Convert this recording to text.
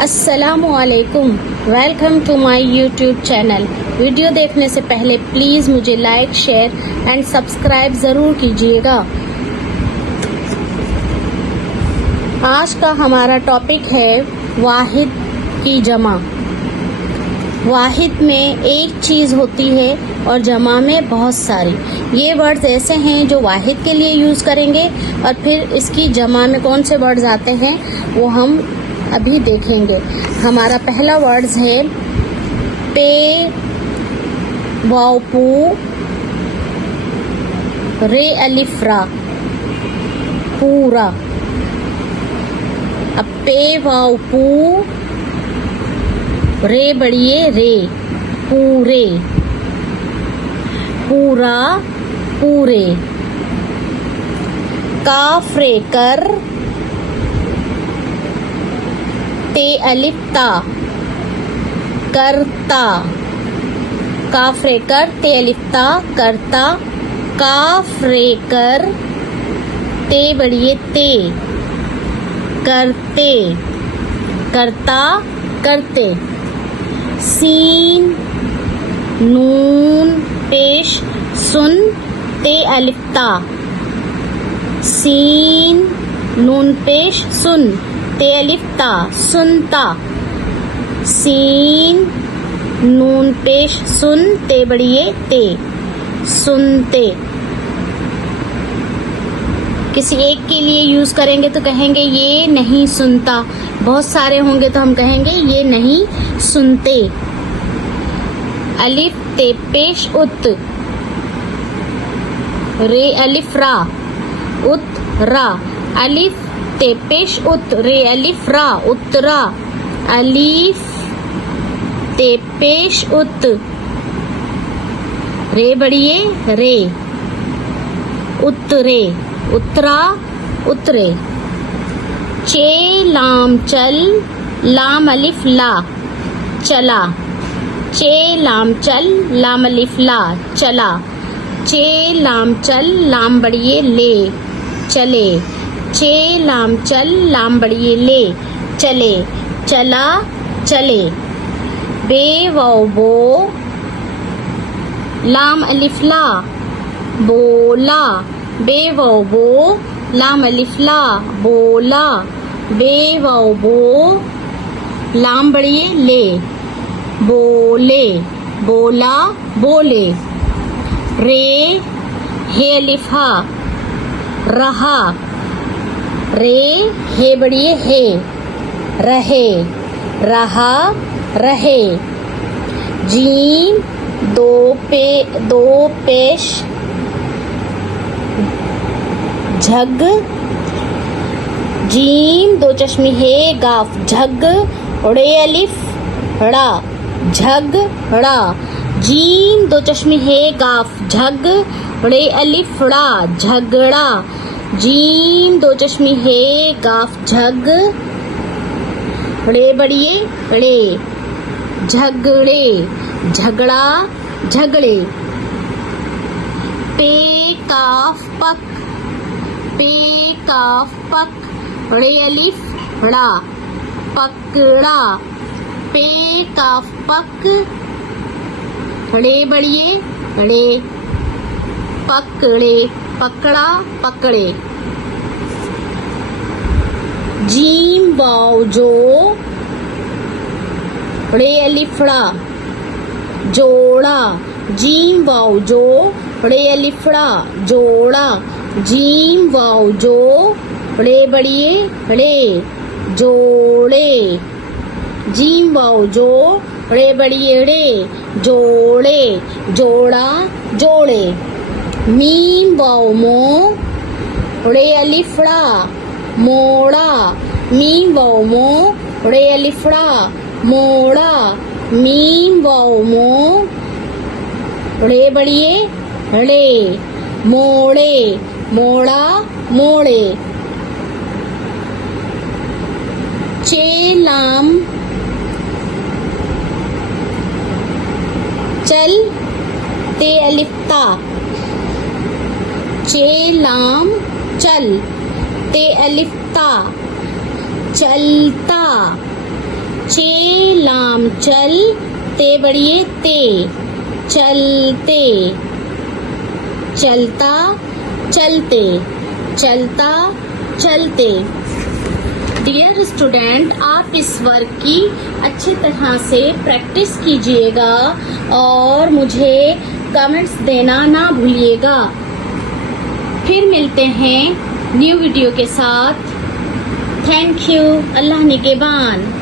अस्सलामुअलैकुम, welcome to my YouTube channel. Video देखने से पहले प्लीज़ मुझे लाइक, शेयर एंड सब्सक्राइब ज़रूर कीजिएगा। आज का हमारा टॉपिक है वाहिद की जमा। वाहिद में एक चीज़ होती है और जमा में बहुत सारी। ये वर्ड्स ऐसे हैं जो वाहिद के लिए यूज़ करेंगे और फिर इसकी जमा में कौन से वर्ड्स आते हैं वो हम अभी देखेंगे। हमारा पहला वर्ड्स है पे वाव पू रे अलिफ रा, पूरा। अब पे वाव पू रे बढ़िए रे, पूरे, पूरा, पूरे। काफ रे कर ते अलिफ ता, करता। काफ रे कर ते अलिफ ता, करता। काफ रे कर ते बढ़िए ते, करते, करता, करते। सीन नून पेश सुन ते अलिफ ता, सीन नून पेश सुन ते अलिफ ता, सुनता। सीन नून पेश सुन ते बढ़िए ते, सुनते। किसी एक के लिए यूज करेंगे तो कहेंगे ये नहीं सुनता। बहुत सारे होंगे तो हम कहेंगे ये नहीं सुनते। अलिफ ते पेश उत रे अलिफ रा, उत रा। अलिफ ते पेश उत रे अलिफ रा, उत्तरा। अलिफ ते पेश उत रे बढ़िए रे, उतरे, उत्तरा, उतरे। चे लाम चल लाम अलिफ ला, चला। चे लाम चल लाम अलिफ ला, चला। चे लाम चल लाम बढ़िए ले, चले। चे लाम चल लाम बढ़िए ले, चले, चला, चले। बे वाव बो लाम अलिफ ला, बोला। बे वाव बो लाम अलिफ ला, बोला। बे वाव बो लाम बढ़िए ले, बोले, बोला, बोले। रे हे अलिफ हा, रहा। रे हे बढ़िए हे, रहे, रहा, रहे। जीम दो पेश झग, जीम दो चश्मी हे गाफ, झग। रे अलिफ ड़ा, झग ड़ा। जीम दो चश्मी हे गाफ, झग। रे अलिफ ड़ा, झगड़ा। जीम दो चश्मी हे गाफ, झग। रे बढ़िए रे, झगड़े, झगड़ा, झगड़े। पे काफ पक, पे काफ पक रे अलिफ ड़ा, पकड़ा। पे काफ पक रे बढ़िए रे, पकड़े, पकड़ा, पकड़े। जीम वाव जो रे अलिफ ड़ा, जोड़ा। जीम वाव जो रे अलिफ ड़ा, जोड़ा। जीम वाव जो रे बढ़िए रे, जोड़े। जीम वाव जो रे बढ़िए रे, जोड़े, जोड़ा, जोड़े। मीम वाव मो रे अलिफ ड़ा, मोड़ा। मीम वाव मो रे अलिफ ड़ा, मोड़ा। मीम वाव मो रे बढ़िए रे, मोड़े, मोड़ा, मोड़े। चे लाम चल ते अलिफ ता, चे लाम चल ते अलिफ ता, चलता। चे लाम चल, ते बढ़िए ते, चलते, चलता चलते, चलता चलते। डियर स्टूडेंट, आप इस वर्क की अच्छी तरह से प्रैक्टिस कीजिएगा और मुझे कमेंट्स देना ना भूलिएगा। फिर मिलते हैं न्यू वीडियो के साथ। Thank you. अल्लाह निगहबान।